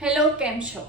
Hello, કેમ છો?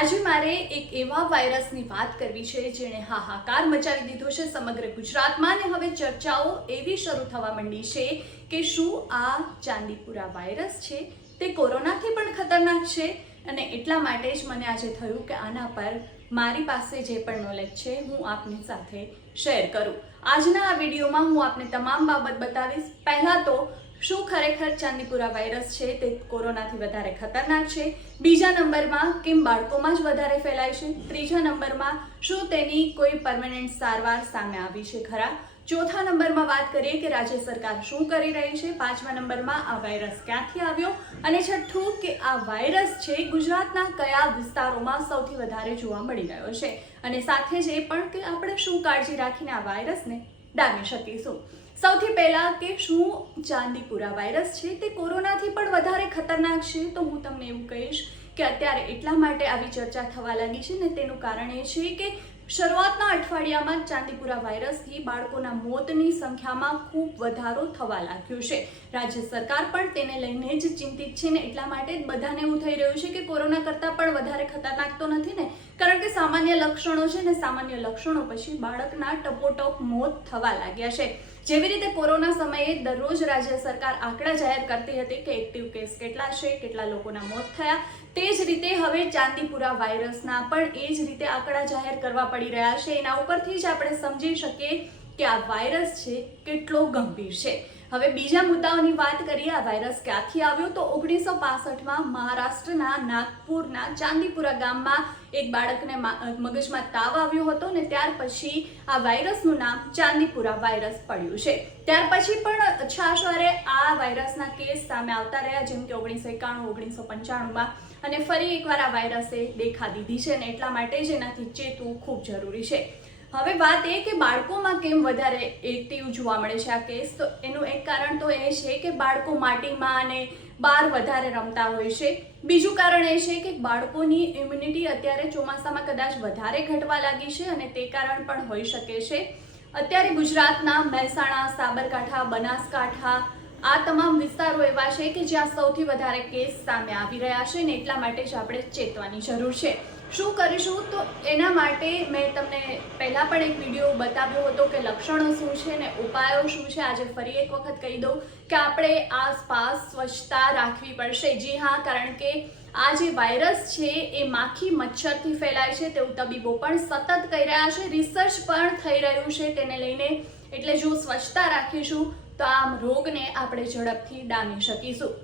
આજે મારે એક એવા વાયરસની વાત કરવી છે જેણે હાહાકાર મચાવી દીધો છે સમગ્ર ગુજરાતમાં અને હવે ચર્ચાઓ એવી શરૂ થવા માંડી છે કે શું આ ચાંદીપુરા વાયરસ છે તે કોરોનાથી પણ ખતરનાક છે. અને એટલા માટે જ મને આજે થયું કે આના પર મારી પાસે જે પણ નોલેજ છે હું આપની સાથે શેર કરું. આજના આ વિડીયોમાં હું આપને તમામ બાબત બતાવીશ. પહેલાં તો શું ખરેખર ચાંદીપુરા વાયરસ છે તે કોરોનાથી વધારે ખતરનાક છે? બીજા નંબરમાં કેમ બાળકોમાં જ વધારે ફેલાય છે? ત્રીજા નંબરમાં શું તેની કોઈ પરમેનન્ટ સારવાર સામે આવી છે ખરા? ચોથા નંબરમાં વાત કરીએ કે રાજ્ય સરકાર શું કરી રહી છે? પાંચમા નંબરમાં આ વાયરસ ક્યાંથી આવ્યો? અને છઠ્ઠું કે આ વાયરસ છે ગુજરાતના કયા વિસ્તારોમાં સૌથી વધારે જોવા મળી રહ્યો છે? અને સાથે જ એ પણ કે આપણે શું કાળજી રાખીને આ વાયરસને ડામી શકીશું. સૌથી પહેલા કે શું ચાંદીપુરા વાયરસ છે તે કોરોનાથી પણ વધારે ખતરનાક છે? તો હું તમને એવું કહીશ કે અત્યારે એટલા માટે આવી ચર્ચા થવા લાગી છે ને તેનું કારણ એ છે કે શરૂઆતના અઠવાડિયામાં ચાંદીપુરા વાયરસથી બાળકોના મોતની સંખ્યામાં ખૂબ વધારો થવા લાગ્યો છે. રાજ્ય સરકાર પણ તેને લઈને જ ચિંતિત છે ને એટલા માટે જ બધાને એવું થઈ રહ્યું છે કે કોરોના કરતાં પણ વધારે ખતરનાક તો નથી ને, કારણ કે સામાન્ય લક્ષણો છે ને સામાન્ય લક્ષણો પછી બાળકના ટપોટપ મોત થવા લાગ્યા છે. જેવી રીતે કોરોના સમયે દરરોજ રાજ્ય સરકાર આંકડા જાહેર કરતી હતી કે એક્ટિવ કેસ કેટલા છે, કેટલા લોકોના મોત થયા, તે જ રીતે હવે ચાંદીપુરા વાયરસના પણ એ જ રીતે આંકડા જાહેર કરવા પડી રહ્યા છે. એના ઉપરથી જ આપણે સમજી શકીએ કે આ વાયરસ છે કેટલો ગંભીર છે. હવે બીજા મુદ્દાઓની વાત કરીએ. આ વાયરસ ક્યાંથી આવ્યો? તો 1965માં મહારાષ્ટ્રના નાગપુરના ચાંદીપુરા ગામમાં એક બાળકને મગજમાં તાવ આવ્યો હતો ને ત્યાર પછી આ વાયરસનું નામ ચાંદીપુરા વાયરસ પડ્યું છે. ત્યાર પછી પણ છાશવારે આ વાયરસના કેસ સામે આવતા રહ્યા, જેમ કે 1991, 1995માં, અને ફરી એકવાર આ વાયરસે દેખા દીધી છે અને એટલા માટે જ એનાથી ચેતવું ખૂબ જરૂરી છે. હવે વાત એ કે બાળકોમાં કેમ વધારે એક્ટિવ જોવા મળે છે આ કેસ? તો એનું એક કારણ તો એ છે કે બાળકો માટીમાં અને બહાર વધારે રમતા હોય છે. બીજું કારણ એ છે કે બાળકોની ઇમ્યુનિટી અત્યારે ચોમાસામાં કદાચ વધારે ઘટવા લાગી છે અને તે કારણ પણ હોઈ શકે છે. અત્યારે ગુજરાતના મહેસાણા, સાબરકાંઠા, બનાસકાંઠા આ તમામ વિસ્તારો એવા છે કે જ્યાં સૌથી વધારે કેસ સામે આવી રહ્યા છે ને એટલા માટે જ આપણે ચેતવાની જરૂર છે. શું કરીશું? તો એના માટે મેં તમને પહેલાં પણ એક વિડીયો બતાવ્યો હતો કે લક્ષણો શું છે ને ઉપાયો શું છે. આજે ફરી એક વખત કહી દઉં કે આપણે આસપાસ સ્વચ્છતા રાખવી પડશે. જી હા, કારણ કે આ જે વાયરસ છે એ માખી મચ્છરથી ફેલાય છે તેવું તબીબો પણ સતત કહી રહ્યા છે. રિસર્ચ પણ થઈ રહ્યું છે તેને લઈને. એટલે જો સ્વચ્છતા રાખીશું તો આ રોગને આપણે ઝડપથી ડામી શકીશું.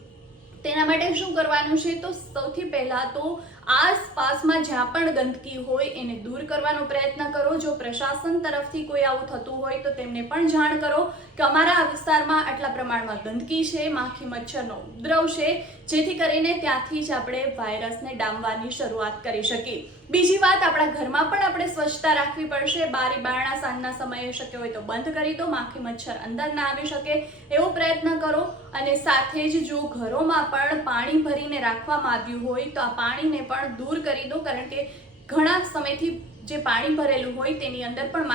તેના માટે શું કરવાનું છે? તો સૌથી પહેલાં તો આસપાસમાં જ્યાં પણ ગંદકી હોય એને દૂર કરવાનો પ્રયત્ન કરો. જો પ્રશાસન તરફથી કોઈ આવું થતું હોય તો તેમને પણ જાણ કરો કે અમારા આ વિસ્તારમાં આટલા પ્રમાણમાં ગંદકી છે, માખી મચ્છરનો ઉપદ્રવ છે, જેથી કરીને ત્યાંથી જ આપણે વાયરસને ડામવાની શરૂઆત કરી શકીએ. બીજી વાત, આપણા ઘરમાં પણ આપણે સ્વચ્છતા રાખવી પડશે. બારી બારણા સાંજના સમયે શક્ય હોય તો બંધ કરી દો, માખી મચ્છર અંદર ના આવી શકે એવો પ્રયત્ન કરો. અને સાથે જ જો ઘરોમાં પણ પાણી ભરીને રાખવામાં આવ્યું હોય તો આ પાણીને પણ દૂર કરી દો, કારણ કે ઘણા સમયથી જે પાણી ભરેલું હોય તેની અંદર પણ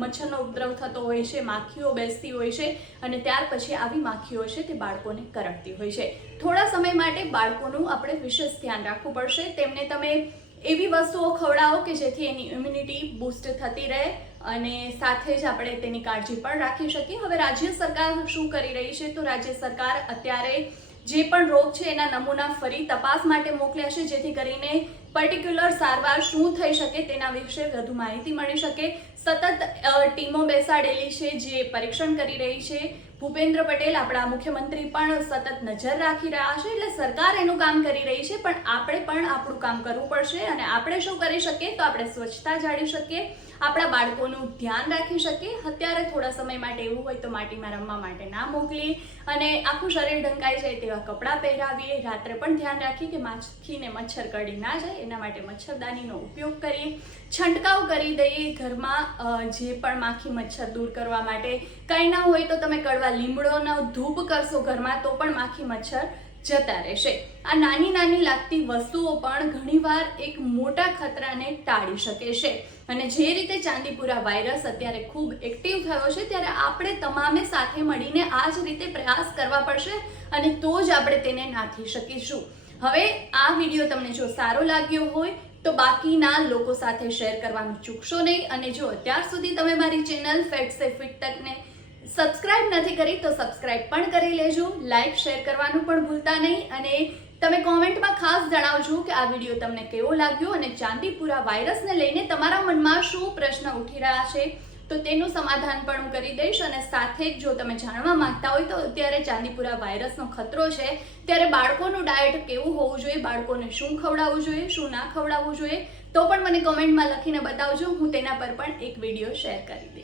મચ્છરનો ઉપદ્રવ થતો હોય છે, માખીઓ બેસતી હોય છે અને ત્યાર પછી આવી માખીઓ છે તે બાળકોને કરડતી હોય છે. થોડા સમય માટે બાળકોનું આપણે વિશેષ ધ્યાન રાખવું પડશે. તેમને તમે એવી વસ્તુઓ ખવડાવો કે જેથી એની ઇમ્યુનિટી બૂસ્ટ થતી રહે અને સાથે જ આપણે તેની કાળજી પણ રાખી શકીએ. હવે રાજ્ય સરકાર શું કરી રહી છે? તો રાજ્ય સરકાર અત્યારે જે પણ રોગ છે એના નમૂના ફરી તપાસ માટે મોકલ્યા છે, જેથી કરીને પર્ટિક્યુલર સારવાર શું થઈ શકે તેના વિશે વધુ માહિતી મળી શકે. સતત ટીમો બેસાડેલી છે જે પરીક્ષણ કરી રહી છે. ભૂપેન્દ્ર પટેલ આપણા મુખ્યમંત્રી પણ સતત નજર રાખી રહ્યા છે. એટલે સરકાર એનું કામ કરી રહી છે, પણ આપણે પણ આપણું કામ કરવું પડશે. અને આપણે શું કરી શકીએ? તો આપણે સ્વચ્છતા જાળવી શકીએ, આપણા બાળકોનું ધ્યાન રાખી શકીએ. અત્યારે થોડા સમય માટે એવું હોય તો માટીમાં રમવા માટે ના મોકલીએ અને આખું શરીર ઢંકાઈ જાય તેવા કપડાં પહેરાવીએ. રાત્રે પણ ધ્યાન રાખીએ કે માખીને મચ્છર કરડી ના જાય, એના માટે મચ્છરદાનીનો ઉપયોગ કરીએ. છંટકાવ કરી દઈએ ઘરમાં જે પણ માખી મચ્છર દૂર કરવા માટે. કંઈ ના હોય તો તમે કડવા લીમડોનો ધૂપ કરશો ઘરમાં તો પણ માખી મચ્છર જતા રહેશે. આ નાની નાની લાગતી વસ્તુઓ પણ ઘણીવાર એક મોટા ખતરાને ટાળી શકે છે. અને જે રીતે ચાંદીપુરા વાયરસ અત્યારે ખૂબ એક્ટિવ થયો છે ત્યારે આપણે તમામે સાથે મળીને આ જ રીતે પ્રયાસ કરવા પડશે અને તો જ આપણે તેને નાથી શકીશું. હવે આ વિડીયો તમને જો સારો લાગ્યો હોય તો બાકીના લોકો સાથે શેર કરવાનું ચૂકશો નહીં. અને જો અત્યાર સુધી તમે મારી ચેનલ ફેટ સે ફિટ તકને સબસ્ક્રાઇબ નથી કરી તો સબસ્ક્રાઇબ પણ કરી લેજો. લાઈક શેર કરવાનું પણ ભૂલતા નહીં. અને તમે કોમેન્ટમાં ખાસ જણાવજો કે આ વિડીયો તમને કેવો લાગ્યો અને ચાંદીપુરા વાયરસને લઈને તમારા મનમાં શું પ્રશ્ન ઉઠી રહ્યા છે તો તેનું સમાધાન પણ હું કરી દઈશ. અને સાથે જ જો તમે જાણવા માંગતા હોય તો અત્યારે ચાંદીપુરા વાયરસનો ખતરો છે ત્યારે બાળકોનું ડાયટ કેવું હોવું જોઈએ, બાળકોને શું ખવડાવવું જોઈએ, શું ના ખવડાવવું જોઈએ, તો પણ મને કોમેન્ટમાં લખીને બતાવજો. હું તેના પર પણ એક વિડીયો શેર કરી દઈશ.